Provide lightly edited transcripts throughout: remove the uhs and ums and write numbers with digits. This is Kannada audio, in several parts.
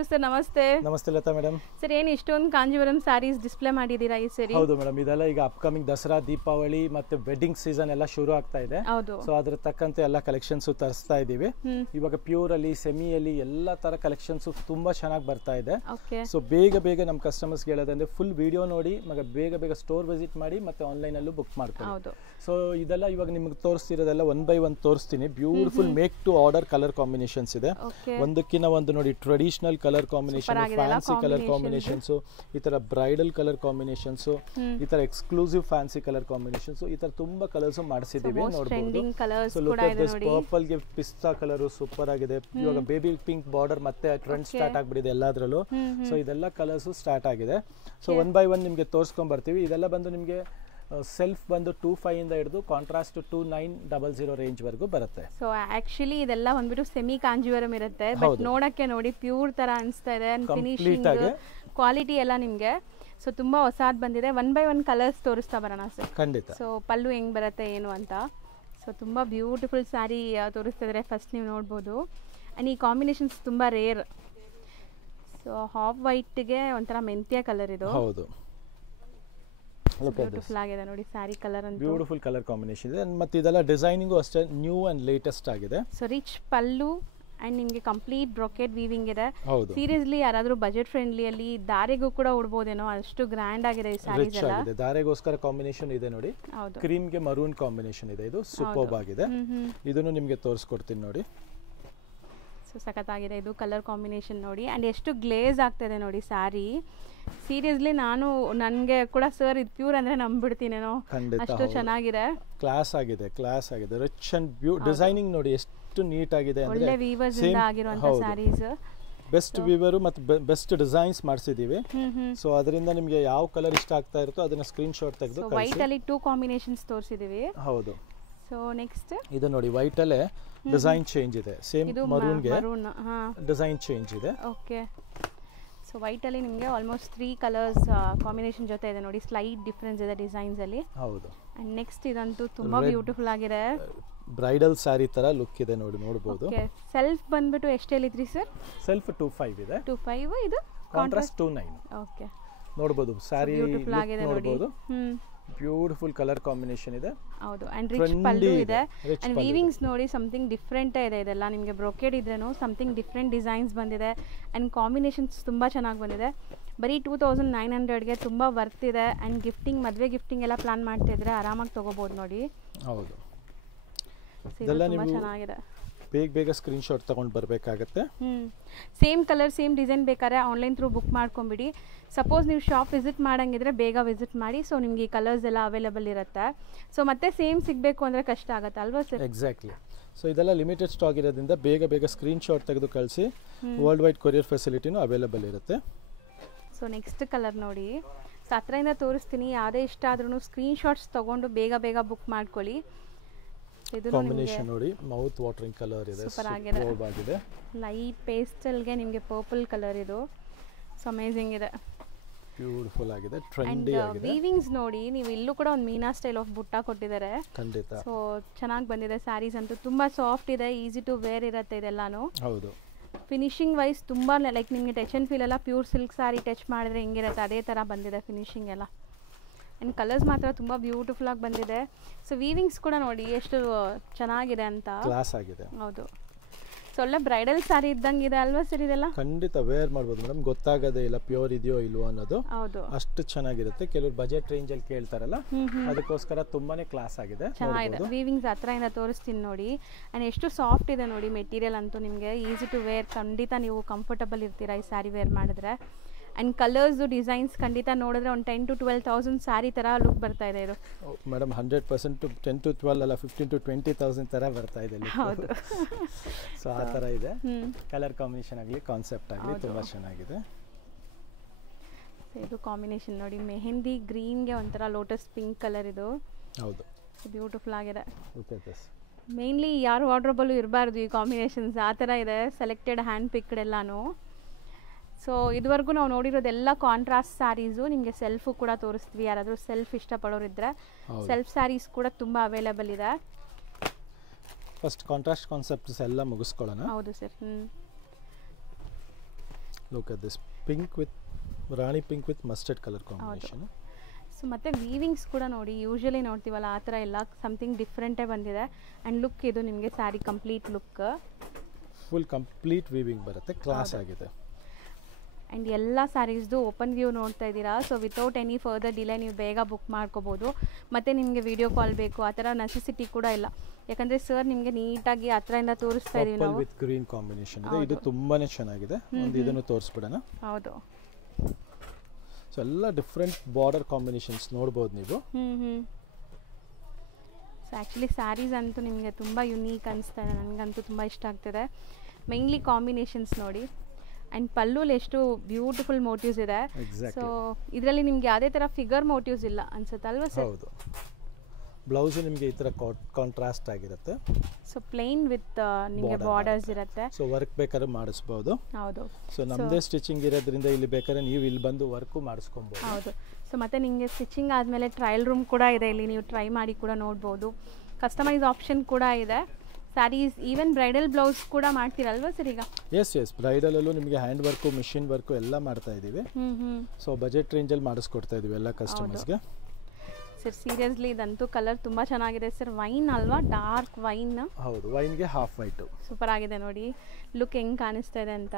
ಚಂದು ಸರ್ ನಮಸ್ತೆ. ನಮಸ್ತೆ ಲತಾ ಮೇಡಮ್. ಸರ್ ಏನು ಇಷ್ಟೊಂದು ಕಾಂಜೀವರಂ ಸ್ಯಾರೀಸ್ ಡಿಸ್ಪ್ಲೇ ಮಾಡಿದ್ದೀರಾ ಈ ಸರಿ? ಹೌದು ಮೇಡಮ್, ಇದೆಲ್ಲ ಈಗ ಅಪ್ಕಮಿಂಗ್ ದಸರಾ, ದೀಪಾವಳಿ ಮತ್ತೆ ವೆಡ್ಡಿಂಗ್ ಸೀಸನ್ ಎಲ್ಲ ಶುರು ಆಗ್ತಾ ಇದೆ. ಸೊ ಅದ್ರ ತಕ್ಕಂತೆ ಎಲ್ಲ ಕಲೆಕ್ಷನ್ಸ್ ತರಿಸ್ತಾ ಇದೀವಿ. ಇವಾಗ ಪ್ಯೂರ್ ಅಲ್ಲಿ, ಸೆಮಿಯಲ್ಲಿ ಎಲ್ಲ ತರ ಕಲೆಕ್ಷನ್ಸ್ ತುಂಬಾ ಚೆನ್ನಾಗಿ ಬರ್ತಾ ಇದೆ. ಸೊ ಬೇಗ ನಮ್ಮ ಕಸ್ಟಮರ್ಸ್ ಹೇಳೋದಂದ್ರೆ ಫುಲ್ ವಿಡಿಯೋ ನೋಡಿ ಬೇಗ ಸ್ಟೋರ್ ವಿಸಿಟ್ ಮಾಡಿ ಮತ್ತೆ ಆನ್ಲೈನ್ ಅಲ್ಲೂ ಬುಕ್ ಮಾಡ್ಕೊಳ್ಳಿ. ಸೊ ಇದೆಲ್ಲ ಇವಾಗ ನಿಮ್ಗೆ ತೋರಿಸ್ತಿರೋದೆಲ್ಲ 1 by 1 ತೋರಿಸ್ತೀನಿ. Beautiful make to order colour combinations ಇದೆ. ಒಂದಕ್ಕಿಂತ ಒಂದು ನೋಡಿ, traditional colour combination, fancy colour combinations, ಈ ತರ ಬ್ರೈಡಲ್ ಕಲರ್ ಕಾಂಬಿನೇಷನ್ಸ್, ಈ ತರ ಎಕ್ಸ್ಕ್ಲೂಸಿವ್ ಫ್ಯಾನ್ಸಿ ಕಲರ್ ಕಾಂಬಿನೇಷನ್ಸ್, ಈ ತರ ತುಂಬಾ ಕಲರ್ಸ್ ಮಾಡಿಸಿದೀವಿ. ನೋಡಬಹುದು ಪರ್ಪಲ್ ಗೆ ಪಿಸ್ತಾ ಕಲರ್ ಸೂಪರ್ ಆಗಿದೆ. ಇವಾಗ ಬೇಬಿ ಪಿಂಕ್ ಬಾರ್ಡರ್ ಮತ್ತೆ ಟ್ರೆಂಡ್ ಸ್ಟಾರ್ಟ್ ಆಗ್ಬಿಟ್ಟಿದೆ ಎಲ್ಲಾದ್ರಲ್ಲೂ. ಸೊ ಇದೆಲ್ಲ ಕಲರ್ಸ್ ಸ್ಟಾರ್ಟ್ ಆಗಿದೆ. ಸೊ 1 by 1 ನಿಮ್ಗೆ ತೋರಿಸ್ಕೊಂಡ್ ಬರ್ತೀವಿ. ಇದೆಲ್ಲ ಬಂದು ನಿಮ್ಗೆ ಸೆಲ್ಫ್ ಬಂದು 25 ಇಂದ ಹಿಡಿದು ಕಾಂಟ್ರಾಸ್ಟ್ 2900 ರೇಂಜ್ ವರೆಗೂ ಬರುತ್ತೆ. ಸೊ ಆಕ್ಚುಲಿ ಇದೆಲ್ಲ ಬಂದ್ಬಿಟ್ಟು ಸೆಮಿ ಕಾಂಜೀವರಂ ಇರುತ್ತೆ, ಬಟ್ ನೋಡಕ್ಕೆ ನೋಡಿ ಪ್ಯೂರ್ ತರ ಅನಿಸ್ತಾ ಇದೆ. ಫಿನಿಶಿಂಗ್ ಕ್ವಾಲಿಟಿ ಎಲ್ಲ ನಿಮ್ಗೆ ಸೊ ತುಂಬಾ ಹೊಸಾದ್ ಬಂದಿದೆ. 1 by 1 ಕಲರ್ಸ್ ತೋರಿಸ್ತಾ ಬರೋಣ ಸರ್. ಖಂಡಿತ. ಸೊ ಪಲ್ಲು ಹೆಂಗ್ ಬರುತ್ತೆ ಏನು ಅಂತ. ಸೊ ತುಂಬಾ ಬ್ಯೂಟಿಫುಲ್ ಸ್ಯಾರಿ ತೋರಿಸ್ತಿದ್ರೆ ಫಸ್ಟ್ ನೀವು ನೋಡ್ಬೋದು. ಅಂಡ್ ಈ ಕಾಂಬಿನೇಷನ್ಸ್ ತುಂಬಾ ರೇರ್. ಸೊ ಹಾಫ್ ವೈಟ್ಗೆ ಒಂಥರ ಮೆಂತ್ಯ ಕಲರ್ ಇದು. ಹೌದು, ಬ್ಯೂಟಿಫುಲ್ ಆಗಿದೆ ನೋಡಿ ಸ್ಯಾರಿ ಕಲರ್ ಅಂತ. ಬ್ಯೂಟಿಫುಲ್ ಕಲರ್ ಕಾಂಬಿನೇಷನ್ ಇದೆ. ಮತ್ತೆ ಇದೆಲ್ಲ ಡಿಸೈನಿಂಗ್ ಅಷ್ಟೇ ನ್ಯೂ ಅಂಡ್ ಲೇಟೆಸ್ಟ್ ಆಗಿದೆ. ಸೊ ರಿಚ್ ಪಲ್ಲು ಅಂಡ್ ನಿಮಗೆ ಕಂಪ್ಲೀಟ್ ಬ್ರೊಕೆಟ್ ವೀವಿಂಗ್ ಇದೆ. ಸೀರಿಯಸ್ಲಿ ಯಾರಾದ್ರೂ ಬಜೆಟ್ ಫ್ರೆಂಡ್ಲಿ ಅಲ್ಲಿ ದಾರೆಗೂ ಕೂಡ ಉಡ್ಬೋದೇನೋ, ಅಷ್ಟು ಗ್ರ್ಯಾಂಡ್ ಆಗಿದೆ ಈ ಸ್ಯಾರೀಸ್ ಎಲ್ಲ. ದಾರೆಗೋಸ್ಕರ ಕಾಂಬಿನೇಷನ್ ಇದೆ ನೋಡಿ. ಕ್ರೀಮ್ ಗೆ ಮರೂನ್ ಕಾಂಬಿನೇಷನ್ ಇದೆ. ಇದು ಸೂಪರ್ಬ್ ಆಗಿದೆ. ಇದನ್ನು ನಿಮಗೆ ತೋರಿಸ್ಕೊಡ್ತೀನಿ ನೋಡಿ. ಸೊ ಸಖತ್ತಾಗಿದೆ ಇದು ಕಲರ್ ಕಾಂಬಿನೇಷನ್ ನೋಡಿ. ಅಂಡ್ ಎಷ್ಟು ಗ್ಲೇಸ್ ಆಗ್ತಿದೆ ನೋಡಿ ಸ್ಯಾರಿ. ಸೀರಿಯಸ್ಲಿ ನನಗೆ ಕೂಡ ಸರ್ ಇದು ಪ್ಯೂರ್ ಅಂದ್ರೆ ನಂಬಿಡ್ತೀನೇನೋ, ಅಷ್ಟು ಚೆನ್ನಾಗಿದೆ. ಕ್ಲಾಸ್ ಆಗಿದೆ ರಿಚ್ ಅಂಡ್ ಡಿಸೈನಿಂಗ್ ನೋಡಿ ಎಷ್ಟು ನೀಟ್ ಆಗಿದೆ ಅಂದ್ರೆ. ಒಳ್ಳೆ ವೀವರ್ಸ್ ಇಂದ ಆಗಿರುವಂತ ಸ್ಯಾರೀಸ್. ಬೆಸ್ಟ್ ವೀವರ್ ಮತ್ತೆ ಬೆಸ್ಟ್ ಡಿಸೈನ್ಸ್ ಮಾಡಿಸಿದೀವಿ. ಸೊ ಅದರಿಂದ ನಿಮಗೆ ಯಾವ ಕಲರ್ ಇಷ್ಟ ಆಗ್ತಾ ಇರುತ್ತೋ ಅದನ್ನ ಸ್ಕ್ರೀನ್ ಶಾಟ್ ತೆಗೆದು ಕಳಿಸಿ. ವೈಟ್ ಅಲ್ಲಿ 2 ಕಾಂಬಿನೇಷನ್ಸ್ ತೋರಿಸಿದೀವಿ. ಹೌದು. ಸೊ ನೆಕ್ಸ್ಟ್ ಇದು ನೋಡಿ, ವೈಟ್ ಅಲ್ಲೇ ಡಿಸೈನ್ ಚೇಂಜ್ ಇದೆ. ಸೇಮ್ ಮರೂನ್ ಗೆ ಡಿಸೈನ್ ಚೇಂಜ್ ಇದೆ. ಓಕೆ. ಸೊ ವೈಟ್ ಅಲ್ಲಿ ನಿಮಗೆ ಆಲ್ಮೋಸ್ಟ್ 3 ಕಲರ್ಸ್ ಕಾಂಬಿನೇಷನ್ ಜೊತೆ ಇದೆ ನೋಡಿ. ಸ್ಲೈಟ್ ಡಿಫರೆನ್ಸ್ ಇದೆ ಡಿಸೈನ್ಸ್ ಅಲ್ಲಿ. ಹೌದು. ಅಂಡ್ ನೆಕ್ಸ್ಟ್ ಇದಂತೂ ತುಂಬಾ ಬ್ಯೂಟಿಫುಲ್ ಆಗಿದೆ. ಬ್ರೈಡಲ್ ಸ್ಯಾರಿ ತರ ಲುಕ್ ಇದೆ ನೋಡಬಹುದು. ಓಕೆ. ಸೆಲ್ಫ್ ಬಂದ್ಬಿಟ್ಟು ಎಷ್ಟು ಹೇಳಿದ್ರಿ ಸರ್? ಸೆಲ್ಫ್ 25 ಇದೆ. 25. ಇದು ಕಾಂಟ್ರಾಸ್ಟ್ 29. ಓಕೆ. ನೋಡಬಹುದು ಸ್ಯಾರಿ ಬ್ಯೂಟಿಫುಲ್ ಆಗಿದೆ ನೋಡಿ. ಬ್ಯೂಟಿಫುಲ್ ಕಲರ್ ಕಾಂಬಿನೇಷನ್ ಇದೆ. ಹೌದು. ಅಂಡ್ ರಿಚ್ ಪಲ್ಲು ಇದೆ. ಅಂಡ್ ವೀವಿಂಗ್ಸ್ ನೋಡಿ ಸಮಥಿಂಗ್ ಡಿಫ್ರೆಂಟ್ ಇದೆ. ಇದೆಲ್ಲ ನಿಮಗೆ ಬ್ರೊಕೆಡ್ ಇದ್ರೇನು ಸಮಥಿಂಗ್ ಡಿಫ್ರೆಂಟ್ ಡಿಸೈನ್ಸ್ ಬಂದಿದೆ. ಅಂಡ್ ಕಾಂಬಿನೇಷನ್ಸ್ ತುಂಬಾ ಚೆನ್ನಾಗಿ ಬಂದಿದೆ. ಬರೀ 2900ಗೆ ತುಂಬಾ ವರ್ತ್ ಇದೆ. ಅಂಡ್ ಗಿಫ್ಟಿಂಗ್, ಮದುವೆ ಗಿಫ್ಟಿಂಗ್ ಎಲ್ಲ ಪ್ಲಾನ್ ಮಾಡ್ತಾ ಇದ್ರೆ ಆರಾಮಾಗಿ ತಗೋಬಹುದು ನೋಡಿ. ಹೌದು. ಇದೆಲ್ಲ ತುಂಬಾ ಚೆನ್ನಾಗಿದೆ. ಬೇಗ ಸ್ಕ್ರೀನ್ ಶಾಟ್ ತಗೊಂಡು ಬರಬೇಕಾಗುತ್ತೆ. ಸೇಮ್ ಕಲರ್ ಸೇಮ್ ಡಿಸೈನ್ ಬೇಕಾದ್ರೆ ಆನ್ಲೈನ್ ಥ್ರೂ ಬುಕ್ ಮಾಡ್ಕೊಂಬಿಡಿ. ಸಪೋಸ್ ನೀವು ಶಾಪ್ ವಿಸಿಟ್ ಮಾಡಂಗಿದ್ರೆ ಬೇಗ ವಿಸಿಟ್ ಮಾಡಿ. ಸೊ ನಿಮ್ಗೆ ಈ ಕಲರ್ಸ್ ಎಲ್ಲ ಅವೈಲೇಬಲ್ ಇರುತ್ತೆ. ಸೊ ಮತ್ತೆ ಸೇಮ್ ಸಿಗಬೇಕು ಅಂದರೆ ಕಷ್ಟ ಆಗುತ್ತೆ ಅಲ್ವಾ ಸರ್? ಎಕ್ಸಾಕ್ಟ್ಲಿ. ಸೊ ಇದೆಲ್ಲ ಲಿಮಿಟೆಡ್ ಸ್ಟಾಕ್ ಇರೋದ್ರಿಂದ ಬೇಗ ಸ್ಕ್ರೀನ್ ಶಾಟ್ ತೆಗೆದು ಕಳಿಸಿ. ವರ್ಲ್ಡ್ ವೈಡ್ ಕೊರಿಯರ್ ಫೆಸಿಲಿಟಿನೂ ಅವೈಲೇಬಲ್ ಇರುತ್ತೆ. ಸೊ ನೆಕ್ಸ್ಟ್ ಕಲರ್ ನೋಡಿ. ಸೊ ಹತ್ರದಿಂದ ತೋರಿಸ್ತೀನಿ. ಯಾವುದೇ ಇಷ್ಟ ಆದ್ರೂ ಸ್ಕ್ರೀನ್ ಶಾಟ್ಸ್ ತೊಗೊಂಡು ಬೇಗ ಬುಕ್ ಮಾಡ್ಕೊಳ್ಳಿ. ಇದು ಕಾಂಬಿನೇಷನ್ ನೋಡಿ, ಮೌತ್ ವಾಟರಿಂಗ್ ಕಲರ್ ಇದೆ. ಸೂಪರ್ ಆಗಿದೆ. ಲೈಟ್ ಪೇಸ್ಟಲ್ಗೆ ನಿಮಗೆ ಪರ್ಪಲ್ ಕಲರ್ ಇದು. ಸೊ ಅಮೇಜಿಂಗ್ ಇದೆ. ಬ್ಯೂಟಿಫುಲ್ ಆಗಿದೆ, ಟ್ರೆಂಡಿ ಆಗಿದೆ. ವೀವಿಂಗ್ಸ್ ನೋಡಿ, ನೀವು ಇಲ್ಲೂ ಕೂಡ ಒಂದು ಮೀನಾ ಸ್ಟೈಲ್ ಆಫ್ ಬುಟ್ಟ ಕೊಟ್ಟಿದ್ದಾರೆ. ಖಂಡಿತ. ಸೊ ಚೆನ್ನಾಗಿ ಬಂದಿದೆ. ಸ್ಯಾರೀಸ್ ಅಂತೂ ತುಂಬಾ ಸಾಫ್ಟ್ ಇದೆ, ಈಸಿ ಟು ವೇರ್ ಇರುತ್ತೆ ಇದೆಲ್ಲಾನು. ಹೌದು. ಫಿನಿಶಿಂಗ್ ವೈಸ್ ತುಂಬಾ ಲೈಕ್ ನಿಮಗೆ ಟಚ್ ಅಂಡ್ ಫೀಲ್ ಎಲ್ಲ ಪ್ಯೂರ್ ಸಿಲ್ಕ್ ಸ್ಯಾರಿ ಟಚ್ ಮಾಡಿದ್ರೆ ಹೆಂಗಿರುತ್ತೆ ಅದೇ ಥರ ಬಂದಿದೆ ಫಿನಿಶಿಂಗ್ ಎಲ್ಲ. ಆ್ಯಂಡ್ ಕಲರ್ಸ್ ಮಾತ್ರ ತುಂಬ ಬ್ಯೂಟಿಫುಲ್ ಆಗಿ ಬಂದಿದೆ. ಸೊ ವೀವಿಂಗ್ಸ್ ಕೂಡ ನೋಡಿ ಎಷ್ಟು ಚೆನ್ನಾಗಿದೆ ಅಂತ. ಕ್ಲಾಸ್ ಆಗಿದೆ. ಹೌದು. ಸೊ ಒಳ್ಳೆ ಬ್ರೈಡಲ್ ಸ್ಯಾರಿ ಇದ್ದಂಗೆ ಇದೆ ಅಲ್ವಾ ಸರ್ ಇದೆಲ್ಲ? ಖಂಡಿತ ವೇರ್ ಮಾಡ್ಬೋದು ಮೇಡಮ್, ಗೊತ್ತಾಗದೇ ಇಲ್ಲ ಪ್ಯೂರ್ ಇದೆಯೋ ಇಲ್ವೋ ಅನ್ನೋದು. ಹೌದು. ಅಷ್ಟು ಚೆನ್ನಾಗಿರುತ್ತೆ. ಕೆಲವರು ಬಜೆಟ್ ರೇಂಜ್ ಅಲ್ಲಿ ಕೇಳ್ತಾರಲ್ಲ, ಅದಕ್ಕೋಸ್ಕರ ತುಂಬಾನೇ ಕ್ಲಾಸ್ ಆಗಿದೆ. ಚೆನ್ನಾಗಿದೆ. ವೀವಿಂಗ್ಸ್ ಹತ್ರದಿಂದ ತೋರಿಸ್ತೀನಿ ನೋಡಿ. ಆ್ಯಂಡ್ ಎಷ್ಟು ಸಾಫ್ಟ್ ಇದೆ ನೋಡಿ ಮೆಟೀರಿಯಲ್ ಅಂತೂ. ನಿಮಗೆ ಈಸಿ ಟು ವೇರ್, ಖಂಡಿತ ನೀವು ಕಂಫರ್ಟಬಲ್ ಇರ್ತೀರಾ ಈ ಸ್ಯಾರಿ ವೇರ್ ಮಾಡಿದ್ರೆ. ಆ್ಯಂಡ್ ಕಲರ್ಸು ಡಿಸೈನ್ಸ್ ಖಂಡಿತ ನೋಡಿದ್ರೆ ಒಂದು 10,000 to 12,000 ಸ್ಯಾರಿ ಥರ ಲುಕ್ ಬರ್ತಾ ಇದೆ ಇದು. ಮೇಡಮ್ 100% 10 to 12 ಅಲ್ಲ, 15,000 to 20,000 ಥರ ಬರ್ತಾ ಇದೆ. ಹೌದು. ಸೊ ಆ ಥರ ಇದೆ. ಕಲರ್ ಕಾಂಬಿನೇಷನ್ ಆಗಲಿ, ಕಾನ್ಸೆಪ್ಟ್ ಆಗಲಿ ತುಂಬ ಚೆನ್ನಾಗಿದೆ. ಇದು ಕಾಂಬಿನೇಷನ್ ನೋಡಿ, ಮೆಹಂದಿ ಗ್ರೀನ್ಗೆ ಒಂಥರ ಲೋಟಸ್ ಪಿಂಕ್ ಕಲರ್ ಇದು. ಹೌದು. ಬ್ಯೂಟಿಫುಲ್ ಆಗಿದೆ. ಮೇನ್ಲಿ ಯಾರು ವಾರ್ಡ್ರೋಬಲ್ಲೂ ಇರಬಾರ್ದು ಈ ಕಾಂಬಿನೇಷನ್ಸ್, ಆ ಥರ ಇದೆ. ಸೆಲೆಕ್ಟೆಡ್ ಹ್ಯಾಂಡ್ ಪಿಕ್ಡ್ ಎಲ್ಲಾನು. ಸೊ ಇದುವರೆಗೂ ನಾವು ನೋಡಿರೋದೆಲ್ಲ ಕಾಂಟ್ರಾಸ್ಟ್ ಸ್ಯಾರೀಸು. ನಿಮಗೆ ಸೆಲ್ಫು ಕೂಡ ತೋರಿಸ್ತೀವಿ. ಯಾರಾದರೂ ಸೆಲ್ಫ್ ಇಷ್ಟಪಡೋರಿದ್ರೆ ಸೆಲ್ಫ್ ಸ್ಯಾರೀಸ್ ಕೂಡ ತುಂಬ ಅವೈಲೇಬಲ್ ಇದೆ. ಫಸ್ಟ್ ಕಾಂಟ್ರಾಸ್ಟ್ ಕಾನ್ಸೆಪ್ಟ್ಸ್ ಎಲ್ಲ ಮುಗಿಸ್ಕೊಳ್ಳೋಣ. ಹೌದು sir. Look at this pink with Rani pink with mustard colour combination. So ಮತ್ತು ವೀವಿಂಗ್ಸ್ ಕೂಡ ನೋಡಿ, ಯೂಶಲಿ ನೋಡ್ತೀವಲ್ಲ ಆ ಥರ ಎಲ್ಲ ಸಮಥಿಂಗ್ ಡಿಫ್ರೆಂಟೇ ಬಂದಿದೆ. ಆ್ಯಂಡ್ ಲುಕ್ ಇದು ನಿಮಗೆ sari complete look full complete weaving ಬರುತ್ತೆ, ಕ್ಲಾಸ್ ಆಗಿದೆ. ಆ್ಯಂಡ್ ಎಲ್ಲ ಸ್ಯಾರೀಸ್ದು ಓಪನ್ ವ್ಯೂ ನೋಡ್ತಾ ಇದ್ದೀರಾ. So without any further delay ನೀವು ಬೇಗ ಬುಕ್ ಮಾಡ್ಕೋಬೋದು. ಮತ್ತು ನಿಮಗೆ ವಿಡಿಯೋ ಕಾಲ್ ಬೇಕು ಆ ಥರ ನೆಸೆಸಿಟಿ ಕೂಡ ಇಲ್ಲ, ಯಾಕಂದರೆ ಸರ್ ನಿಮಗೆ ನೀಟಾಗಿ ಹತ್ರದಿಂದ ತೋರಿಸ್ತಾ ಇದ್ದೀವಿ ನಾವು. ವಿತ್ ಗ್ರೀನ್ ಕಾಂಬಿನೇಷನ್ ಇದೆ, ಇದು ತುಂಬಾನೇ ಚೆನ್ನಾಗಿದೆ. ಒಂದು ಇದನ್ನು ತೋರಿಸ್ಬಿಡೋಣ. ಹೌದು, ಸೊ ಎಲ್ಲ ಡಿಫ್ರೆಂಟ್ ಬಾರ್ಡರ್ ಕಾಂಬಿನೇಷನ್ಸ್ ನೋಡ್ಬೋದು ನೀವು. ಸೊ ಆ್ಯಕ್ಚುಲಿ ಸ್ಯಾರೀಸ್ ಅಂತೂ ನಿಮಗೆ ತುಂಬ ಯುನೀಕ್ ಅನಿಸ್ತಾ ಇದೆ, ನನಗಂತೂ ತುಂಬ ಇಷ್ಟ ಆಗ್ತಿದೆ. ಮೇನ್ಲಿ ಕಾಂಬಿನೇಷನ್ಸ್ ನೋಡಿ. ಆ್ಯಂಡ್ ಪಲ್ಲುಲಿ ಎಷ್ಟು ಬ್ಯೂಟಿಫುಲ್ ಮೋಟಿವ್ಸ್ ಇದೆ. ಸೊ ಇದರಲ್ಲಿ ನಿಮ್ಗೆ ಯಾವುದೇ ಥರ ಫಿಗರ್ ಮೋಟಿವ್ಸ್ ಇಲ್ಲ ಅನ್ಸುತ್ತೆ ಅಲ್ವಾ ಸರ್? ಹೌದು, ಬ್ಲೌಸ್ ನಿಮಗೆ ಈ ಥರ ಕಾಂಟ್ರಾಸ್ಟ್ ಆಗಿರುತ್ತೆ. ಸೊ ಪ್ಲೇನ್ ವಿತ್ ನಿಮಗೆ ಬಾರ್ಡರ್ಸ್ ಇರುತ್ತೆ. ಸೊ ವರ್ಕ್ ಬೇಕಾದ್ರೆ ಮಾಡಿಸ್ಬೋದು. ಹೌದು, ಸೊ ನಮ್ಮದೇ ಸ್ಟಿಚಿಂಗ್ ಇರೋದ್ರಿಂದ ಇಲ್ಲಿ ಬೇಕಾದ್ರೆ ನೀವು ಇಲ್ಲಿ ಬಂದು ವರ್ಕು ಮಾಡಿಸ್ಕೊಬೋದು. ಹೌದು. ಸೊ ಮತ್ತು ನಿಮಗೆ ಸ್ಟಿಚಿಂಗ್ ಆದಮೇಲೆ ಟ್ರಯಲ್ ರೂಮ್ ಕೂಡ ಇದೆ, ಇಲ್ಲಿ ನೀವು ಟ್ರೈ ಮಾಡಿ ಕೂಡ ನೋಡ್ಬೋದು. ಕಸ್ಟಮೈಸ್ ಆಪ್ಷನ್ ಕೂಡ ಇದೆ. ಸ್ಯಾರೀಸ್ ಈವನ್ ಬ್ರೈಡಲ್ ಬ್ಲೌಸ್ ಕೂಡ ಮಾಡ್ತೀರಲ್ವಾ ಸರ್ ಈಗ? ಎಸ್ ಬ್ರೈಡಲಲ್ಲೂ ನಿಮಗೆ ಹ್ಯಾಂಡ್ ವರ್ಕು ಮಿಷಿನ್ ವರ್ಕು ಎಲ್ಲ ಮಾಡ್ತಾ ಇದ್ದೀವಿ. ಸೊ ಬಜೆಟ್ ರೇಂಜಲ್ಲಿ ಮಾಡಿಸ್ಕೊಡ್ತಾ ಇದ್ದೀವಿ ಎಲ್ಲ ಕಸ್ಟಮರ್ಸ್ಗೆ. ಸರ್ ಸೀರಿಯಸ್ಲಿ ಇದಂತೂ ಕಲರ್ ತುಂಬ ಚೆನ್ನಾಗಿದೆ ಸರ್. ವೈನ್ ಅಲ್ವಾ, ಡಾರ್ಕ್ ವೈನ್. ಹೌದು, ವೈನ್ಗೆ ಹಾಫ್ ವೈಟು. ಸೂಪರ್ ಆಗಿದೆ ನೋಡಿ, ಲುಕ್ ಹೆಂಗೆ ಕಾಣಿಸ್ತಾ ಇದೆ ಅಂತ.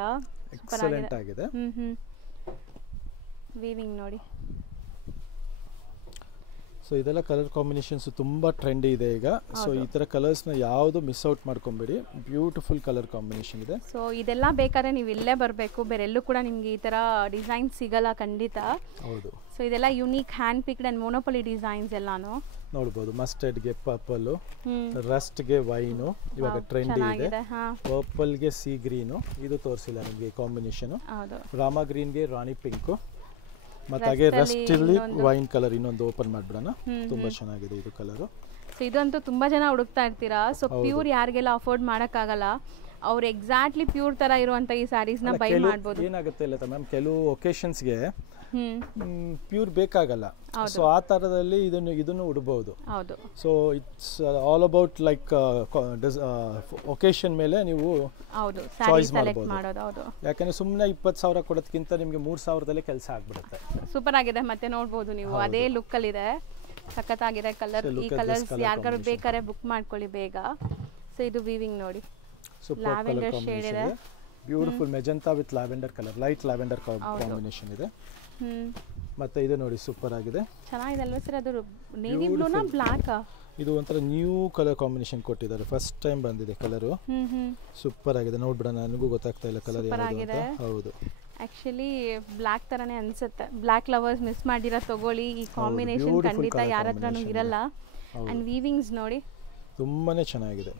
ಎಕ್ಸಲೆಂಟ್ ಆಗಿದೆ. ವೀವಿಂಗ್ ನೋಡಿ. ಸೊ ಇದೆಲ್ಲ ಕಲರ್ ಕಾಂಬಿನೇಷನ್ಸ್ ತುಂಬ ಟ್ರೆಂಡ್ ಇದೆ ಈಗ. ಸೊ ಈ ಥರ ಕಲರ್ಸ್ನ ಯಾವುದು ಮಿಸ್ ಔಟ್ ಮಾಡ್ಕೊಂಬೇಡಿ, ಬ್ಯೂಟಿಫುಲ್ ಕಲರ್ ಕಾಂಬಿನೇಷನ್ ಇದೆ. ಸೊ ಇದೆಲ್ಲ ಬೇಕಾದ್ರೆ ನೀವು ಇಲ್ಲೇ ಬರಬೇಕು, ಬೇರೆಲ್ಲೂ ಕೂಡ ನಿಮಗೆ ಈ ಥರ ಡಿಸೈನ್ ಸಿಗಲ್ಲ ಖಂಡಿತ. ಹೌದು. ಸೊ ಇದೆಲ್ಲ unique hand picked and monopoly designs ಎಲ್ಲಾನು ನೋಡ್ಬೋದು. ಮಸ್ಟರ್ಡ್ಗೆ ಪರ್ಪಲ್ಲು, ರಸ್ಟ್ಗೆ ವೈನು ಇವಾಗ ಟ್ರೆಂಡ್ ಇದೆ. ಪರ್ಪಲ್ಗೆ ಸಿ ಗ್ರೀನು, ಇದು ತೋರಿಸಿಲ್ಲ ನಿಮಗೆ ಕಾಂಬಿನೇಷನು. ರಾಮಾ ಗ್ರೀನ್ಗೆ ರಾಣಿ ಪಿಂಕು, ಮತ್ತೆ ಹಾಗೆ ರಸ್ಟ್ ಇಲ್ಲಿ ವೈನ್ ಕಲರ್ ಇನ್ನೊಂದು ಓಪನ್ ಮಾಡ್ಬಿಡೋಣ. ತುಂಬಾ ಚೆನ್ನಾಗಿದೆ ಇದು ಕಲರ್. ಸೊ ಇದಂತೂ ತುಂಬಾ ಜನ ಹುಡುಕ್ತಾ ಇರ್ತೀರಾ. ಸೊ ಪ್ಯೂರ್ ಯಾರಿಗೆಲ್ಲ ಅಫೋರ್ಡ್ ಮಾಡೋಕ್ಕಾಗಲ್ಲ ಅವ್ರು ಎಕ್ಸಾಕ್ಟ್ಲಿ ಪ್ಯೂರ್ ತರ ಇರುವಂತ ಈ ಸ್ಯಾರೀಸ್ ನ ಬೈ ಮಾಡಬಹುದು. ಏನಾಗುತ್ತೆ ಇಲ್ಲ ಮ್ಯಾಮ್, ಕೆಲವು ಒಕೇಶನ್ಸ್ಗೆ ಪ್ಯೂರ್ ಬೇಕಾಗಲ್ಲ. ಸೊ ಆ ತರದಲ್ಲಿ ಇದನ್ನು ಉಡಬಹುದು. So it's all about like occasion ಮೇಲೆ ನೀವು ಚಾಯ್ಸ್ ಮಾಡಬಹುದು. ಯಾಕಂದ್ರೆ ಸುಮ್ಮನೆ 20,000 ಕೊಡೋದಕ್ಕಿಂತ ನಿಮಗೆ 3,000ದಲ್ಲೇ ಕೆಲಸ ಆಗ್ಬಿಡುತ್ತೆ. ಸೂಪರ್ ಆಗಿದೆ. ಮತ್ತೆ ನೋಡಬಹುದು ನೀವು ಅದೇ ಲುಕ್ ಅಲ್ಲಿ ಇದೆ, ಸಖತ್ತಾಗಿದೆ ಕಲರ್. ಈ ಕಲರ್ಸ್ ಯಾರಿಗಾರು ಬೇಕಾದ್ರೆ ಬುಕ್ ಮಾಡ್ಕೊಳ್ಳಿ ಬೇಗ. ಸೊ ಇದು ವೀವಿಂಗ್ ನೋಡಿ, ಲ್ಯಾವೆಂಡರ್ ಶೇಡ್ ಇದೆ. Beautiful magenta with lavender colour, light lavender combination ಇದೆ. ಮತ್ತೆ ಇದು ನೋಡಿ ಸೂಪರ್ ಆಗಿದೆ, ಚೆನ್ನಾಗಿದೆ ಅಲ್ವಾ ಸರ್? ಅದು ನೇವಿ ಬ್ಲೂ ನಾ ಬ್ಲಾಕ್? ಇದು ಒಂಥರ ನ್ಯೂ ಕಲರ್ ಕಾಂಬಿನೇಷನ್ ಕೊಟ್ಟಿದ್ದಾರೆ, ಫಸ್ಟ್ ಟೈಮ್ ಬಂದಿದೆ ಕಲರ್. ಸೂಪರ್ ಆಗಿದೆ, ನೋಡ್ಬಿಡೋಣ, ನನಗೂ ಗೊತ್ತಾಗ್ತಾ ಇಲ್ಲ ಕಲರ್ ಯಾವುದು ಅಂತ. ಹೌದು, ಆಕ್ಚುಲಿ ಬ್ಲಾಕ್ ತರನೇ ಅನ್ಸುತ್ತೆ. ಬ್ಲಾಕ್ ಲವರ್ಸ್ ಮಿಸ್ ಮಾಡಿರೋ ತಗೊಳ್ಳಿ, ಈ ಕಾಂಬಿನೇಷನ್ ಖಂಡಿತ ಯಾರ ಹತ್ರನೂ ಇರಲ್ಲ. ಅಂಡ್ ವೀವಿಂಗ್ಸ್ ನೋಡಿ ತುಂಬಾನೇ ಚೆನ್ನಾಗಿದೆ.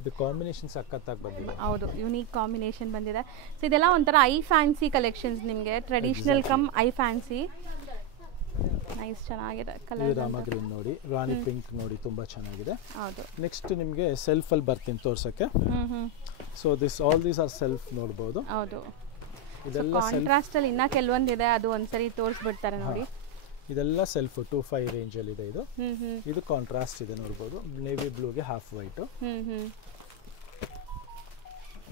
ಇದು ಕಾಂಬಿನೇಷನ್ ಸಖತ್ತಾಗಿ ಬಂದಿದೆ. ಹೌದು, ಯುನೀಕ್ ಕಾಂಬಿನೇಷನ್ ಬಂದಿದೆ. ಸೊ ಇದೆಲ್ಲ ಒಂಥರ ಐ ಫ್ಯಾನ್ಸಿ ಕಲೆಕ್ಷನ್ಸ್, ನಿಮಗೆ traditional come I fancy. Nice, ಚೆನ್ನಾಗಿದೆ ಕಲರ್. ರಾಮಾ ಗ್ರೀನ್ ನೋಡಿ, ರಾಣಿ ಪಿಂಕ್ ನೋಡಿ, ತುಂಬಾ ಚೆನ್ನಾಗಿದೆ. ಹೌದು. ನೆಕ್ಸ್ಟ್ ನಿಮಗೆ ಸೆಲ್ಫ್ ಅಲ್ಲಿ ಬರ್ತೀನಿ ತೋರ್ಸಕ್ಕೆ. So all these are shelf ನೋಡಬಹುದು. ಹೌದು, ಇದೆಲ್ಲ ಕಾಂಟ್ರಾಸ್ಟ್ ಅಲ್ಲಿ ಇನ್ನ ಕೆಲವೊಂದಿದೆ, ಅದು ಒಂದ್ಸರಿ ತೋರಿಸ್ಬಿಡ್ತಾರೆ ನೋಡಿ. ಇದೆಲ್ಲ ಸೆಲ್ಫ್ 25 ರೇಂಜ್ ಅಲ್ಲಿ ಇದೆ. ಇದು ಕಾಂಟ್ರಾಸ್ಟ್ ಇದೆ ನೋಡಬಹುದು, ನೇವಿ ಬ್ಲೂಗೆ ಹಾಫ್ ವೈಟ್.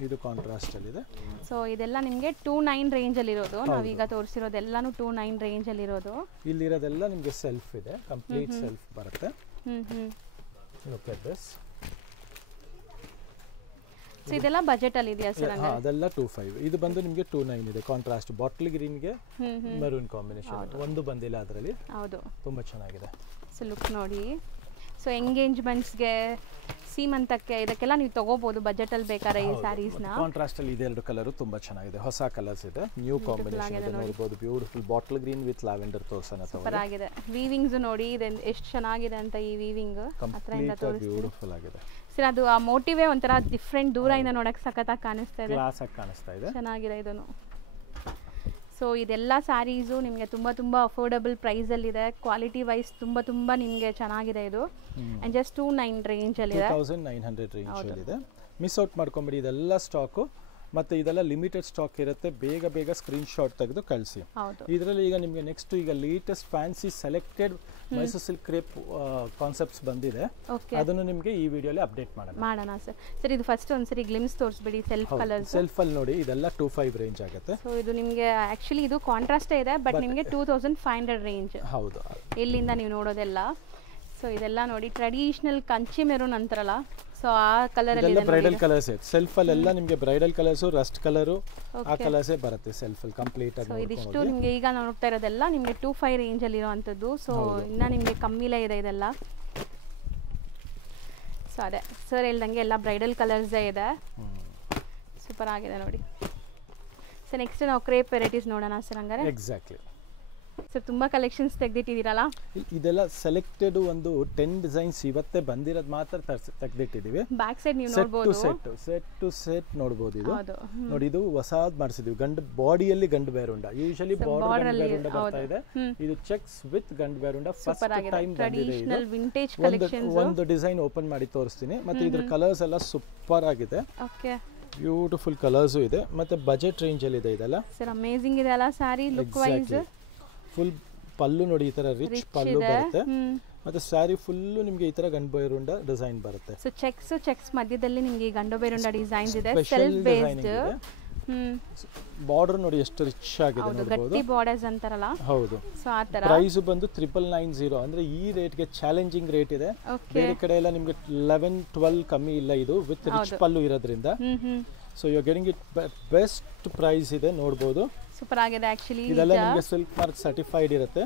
ಇದು ಕಾಂಟ್ರಾಸ್ಟ್ ಅಲ್ಲಿ ಇದೆ. ಸೊ ಇದೆಲ್ಲ ನಿಮಗೆ 29 ರೇಂಜ್ ಅಲ್ಲಿ ಇರೋದು. ನಾವೀಗ ತೋರಿಸಿರೋದೆಲ್ಲಾನು 29 ರೇಂಜ್ ಅಲ್ಲಿ ಇರೋದು. ಇಲ್ಲಿರೋದೆಲ್ಲ ನಿಮಗೆ ಸೆಲ್ಫ್ ಇದೆ, ಕಂಪ್ಲೀಟ್ ಸೆಲ್ಫ್ ಬರುತ್ತೆ. Look at this. ಸೊ ಇದೆಲ್ಲ ಬಜೆಟ್ ಅಲ್ಲಿ ಇದೆಯಾ ಸರ್? ಅದೆಲ್ಲ 25. ಇದು ಬಂದು ನಿಮಗೆ 29 ಇದೆ. ಕಾಂಟ್ರಾಸ್ಟ್ ಬಾಟಲ್ ಗ್ರೀನ್ ಗೆ ಮೆರೂನ್ ಕಾಂಬಿನೇಷನ್ ಒಂದು ಬಂದಿಲ್ಲ ಅದರಲ್ಲಿ. ಹೌದು, ತುಂಬಾ ಚೆನ್ನಾಗಿದೆ. ಸೊ ಲುಕ್ ನೋಡಿ. ಸೊ ಎಂಗೇಜ್ಮೆಂಟ್ಸ್ ಗೆ, ಸೀಮಂತಕ್ಕೆ, ಇದಕ್ಕೆಲ್ಲ ನೀವು ತಗೋಬಹುದು ಬಜೆಟ್ ಅಲ್ಲಿ ಬೇಕಾದ್ರೆ ಈ ಸ್ಯಾರೀಸ್ ನ. ಕಾಂಟ್ರಾಸ್ಟ್ ಅಲ್ಲಿ ಇದೆ, ಎರಡು ಕಲರ್ ತುಂಬಾ ಚೆನ್ನಾಗಿದೆ, ಹೊಸ ಕಲರ್ಸ್ ಇದೆ, ನ್ಯೂ ಕಾಂಬಿನೇಷನ್ ಇದೆ ನೋಡಬಹುದು. Beautiful bottle green with lavender ತೋರ್ಸನ. ಸೂಪರ್ ಆಗಿದೆ. ವೀವಿಂಗ್ಸ್ ನೋಡಿ, ಇದು ಎಷ್ಟು ಚೆನ್ನಾಗಿದೆ ಅಂತ. ಈ ವೀವಿಂಗ್ ಹತ್ರದಿಂದ ತೋರಿಸ್ತೀನಿ, ಬ್ಯೂಟಿಫುಲ್ ಆಗಿದೆ ಸರ್. ಅದು ಆ ಮೋಟಿವೇ ಒಂಥರ ಡಿಫ್ರೆಂಟ್, ದೂರದಿಂದ ನೋಡಕ್ಕೆ ಸಖತ್ತಾಗಿ ಕಾಣಿಸ್ತಾ ಇದೆ, ಕ್ಲಾಸ್ ಆಗಿ ಕಾಣಿಸ್ತಾ ಇದೆ. ಚೆನ್ನಾಗಿದೆ ಇದನ್ನು. ಸೊ ಇದೆಲ್ಲ ಸ್ಯಾರೀಸು ನಿಮಗೆ ತುಂಬ ಅಫೋರ್ಡಬಲ್ ಪ್ರೈಸಲ್ಲಿದೆ. ಕ್ವಾಲಿಟಿ ವೈಸ್ ತುಂಬ ನಿಮಗೆ ಚೆನ್ನಾಗಿದೆ ಇದು. And just 29 ರೇಂಜಲ್ಲಿದೆ, 2900 ರೇಂಜಲ್ಲಿದೆ. ಮಿಸ್ ಔಟ್ ಮಾಡ್ಕೊಂಬಿಡಿ, ಇದೆಲ್ಲ ಸ್ಟಾಕು ಮತ್ತೆ ಇದೆಲ್ಲ ಲಿಮಿಟೆಡ್ ಸ್ಟಾಕ್ ಇರುತ್ತೆ, ಬೇಗ ಬೇಗ ಸ್ಕ್ರೀನ್ ಶಾಟ್ ತೆಗೆದು ಕಳಿಸಿ. ಇದರಲ್ಲಿ ಈಗ ನಿಮಗೆ ನೆಕ್ಸ್ಟ್ ಈಗ latest fancy selected Mysuru silk crepe concepts ಬಂದಿದೆ, ಅದನ್ನು ನಿಮಗೆ ಈ ವಿಡಿಯೋಲಿ ಅಪ್ಡೇಟ್ ಮಾಡೋಣ ಸರ್. ಸರ್ ಇದು ಫಸ್ಟ್ ಒಂದ್ಸರಿ ಗ್ಲಿಮ್ಸ್ ತೋರಿಸ್ಬಿಡಿ. ಸೆಲ್ಫ್ ಕಲರ್ಸ್, ಸೆಲ್ಫ್ ಅಲ್ಲಿ ನೋಡಿ ಇದೆಲ್ಲ 25 ರೇಂಜ್ ಆಗುತ್ತೆ. ಸೊ ಇದು ನಿಮಗೆ ಆಕ್ಚುಲಿ ಇದು ಕಾಂಟ್ರಾಸ್ಟ್ ಇದೆ, ಬಟ್ ನಿಮಗೆ 2500 ರೇಂಜ್. ಹೌದು, ಎಲ್ಲಿಂದ ನೀವು ನೋಡೋದೆಲ್ಲ. ಸೊ ಇದೆಲ್ಲ ನೋಡಿ ಟ್ರೆಡಿಷನಲ್ ಕಂಚಿ ಮೆರೂನ್ ಅಂತಾರಲ್ಲ, ಸೊ ಆ ಕಲರ್ ಅಲ್ಲಿ ಇದೆ. ಬ್ರೈಡಲ್ ಕಲರ್ಸ್ ಸೆಲ್ಫ್ ಅಲ್ಲಿ ಎಲ್ಲ ನಿಮಗೆ ಬ್ರೈಡಲ್ ಕಲರ್ಸ್, ರಸ್ಟ್ ಕಲರ್ ಆ ಕಲರ್ಸ್ ಬರುತ್ತೆ ಸೆಲ್ಫ್ ಅಲ್ಲಿ ಕಂಪ್ಲೀಟ್ ಆಗಿ. ಸೊ ಇದಿಷ್ಟು ನಿಮಗೆ ಈಗ ನೋಡ್ತಾ ಇರೋದೆಲ್ಲ ನಿಮಗೆ 25 ರೇಂಜ್ ಅಲ್ಲಿ ಇರುವಂತದ್ದು. ಸೊ ಇನ್ನ ನಿಮಗೆ ಕಮ್ಮಿಲೇ ಇದೆ ಇದೆಲ್ಲ. ಸೊ ಅದೇ ಸರ್ ಹೇಳ್ದಂಗೆ ಎಲ್ಲ ಬ್ರೈಡಲ್ ಕಲರ್ಸ್ ಇದೆ, ಸೂಪರ್ ಆಗಿದೆ ನೋಡಿ. ಸೊ ನೆಕ್ಸ್ಟ್ ನಾವು ಕ್ರೇಪ್ ವೆರೈಟೀಸ್ ನೋಡೋಣ ಸರ್. ಹಂಗಾರೆ ಎಕ್ಸಾಕ್ಟ್ಲಿ ಸರ್ ತುಂಬಾ ಕಲೆಕ್ಷನ್ಸ್ ತೆಗೆದಿಟ್ಟಿದ್ದೀರಲ್ಲ. ಇದೆಲ್ಲ ಸೆಲೆಕ್ಟೆಡ್ ಒಂದು 10 ಡಿಸೈನ್ಸ್ ಇವತ್ತೇ ಬಂದಿರೋದು ಮಾತ್ರ ತೆಗೆದಿಟ್ಟಿದ್ದೀವಿ. ಬ್ಯಾಕ್ ಸೈಡ್ ನೀವು ನೋಡಬಹುದು, ಸೆಟ್ ಟು ಸೆಟ್ ನೋಡಬಹುದು. ಇದು ನೋಡಿ, ಇದು ಹೊಸದು ಮಾಡಿಸಿದೀವಿ. ಗಂಡು ಬಾಡಿಯಲ್ಲಿ ಗಂಡು ಬೇರುಂಡ, ಯೂಶಲಿ ಬಾರ್ಡರ್ ಗಂಡು ಬೇರುಂಡ ಬರ್ತಾ ಇದೆ. ಇದು ಚೆಕ್ಸ್ ವಿತ್ ಗಂಡು ಬೇರುಂಡ ಫಸ್ಟ್ ಟೈಮ್ ಬಂದಿದೆ. Traditional vintage collections. ಒಂದು ಡಿಸೈನ್ ಓಪನ್ ಮಾಡಿ ತೋರಿಸ್ತೀನಿ. ಮತ್ತೆ ಇದ್ರ ಕಲರ್ಸ್ ಎಲ್ಲ ಸೂಪರ್ ಆಗಿದೆ. ಓಕೆ, ಬ್ಯೂಟಿಫುಲ್ ಕಲರ್ಸ್ ಇದೆ. ಮತ್ತೆ ಬಜೆಟ್ ರೇಂಜ್ ಅಲ್ಲಿ ಇದೆ ಇದೆಲ್ಲ. ಸರ್ ಅಮೇಜಿಂಗ್ ಇದೆ ಅಲ್ಲ ಸಾರಿ ಲುಕ್ ವೈಸ್. ಫುಲ್ ಪಲ್ಲು ನೋಡಿ, ಈ ತರ ರಿಚ್ ಪಲ್ಲು ಬರುತ್ತೆ. ಮತ್ತೆ ಸ್ಯಾರಿ ಫುಲ್ ನಿಮಗೆ ಈ ತರ ಗಂಡು ಬೇರುಂಡ ಡಿಸೈನ್ ಬರುತ್ತೆ. ಸೊ ಚೆಕ್ಸ್ ಮಧ್ಯದಲ್ಲಿ ನಿಮಗೆ ಗಂಡು ಬೇರುಂಡ ಡಿಸೈನ್ಸ್ ಇದೆ, ಸೆಲ್ಫ್ ಬೇಸ್ಡ್. ಬಾರ್ಡರ್ ನೋಡಿ ಎಷ್ಟು ರಿಚ್ ಆಗಿದೆ ನೋಡಬಹುದು, ಗಟ್ಟಿ ಬಾರ್ಡರ್ಸ್ ಅಂತಾರಲ್ಲ. ಹೌದು. ಸೊ ಆ ತರ ಪ್ರೈಸ್ ಬಂದು 9990. ಅಂದ್ರೆ ಈ ರೇಟ್ ಗೆ ಚಾಲೆಂಜಿಂಗ್ ರೇಟ್ ಇದೆ. ಬೇರೆ ಕಡೆ ಎಲ್ಲ ನಿಮಗೆ 11-12 ಕಮ್ಮಿ ಇಲ್ಲ. ಇದು ವಿತ್ ರಿಚ್ ಪಲ್ಲು ಇರೋದ್ರಿಂದ so you are getting it best price ಇದೆ ನೋಡಬಹುದು. ಸೂಪರ್ ಆಗಿದೆ ಆಕ್ಚುಲಿ. ಇದೆಲ್ಲ ನಿಮಗೆ ಸಿಲ್ಕ್ ಮಾರ್ಕ್ ಸರ್ಟಿಫೈಡ್ ಇರುತ್ತೆ.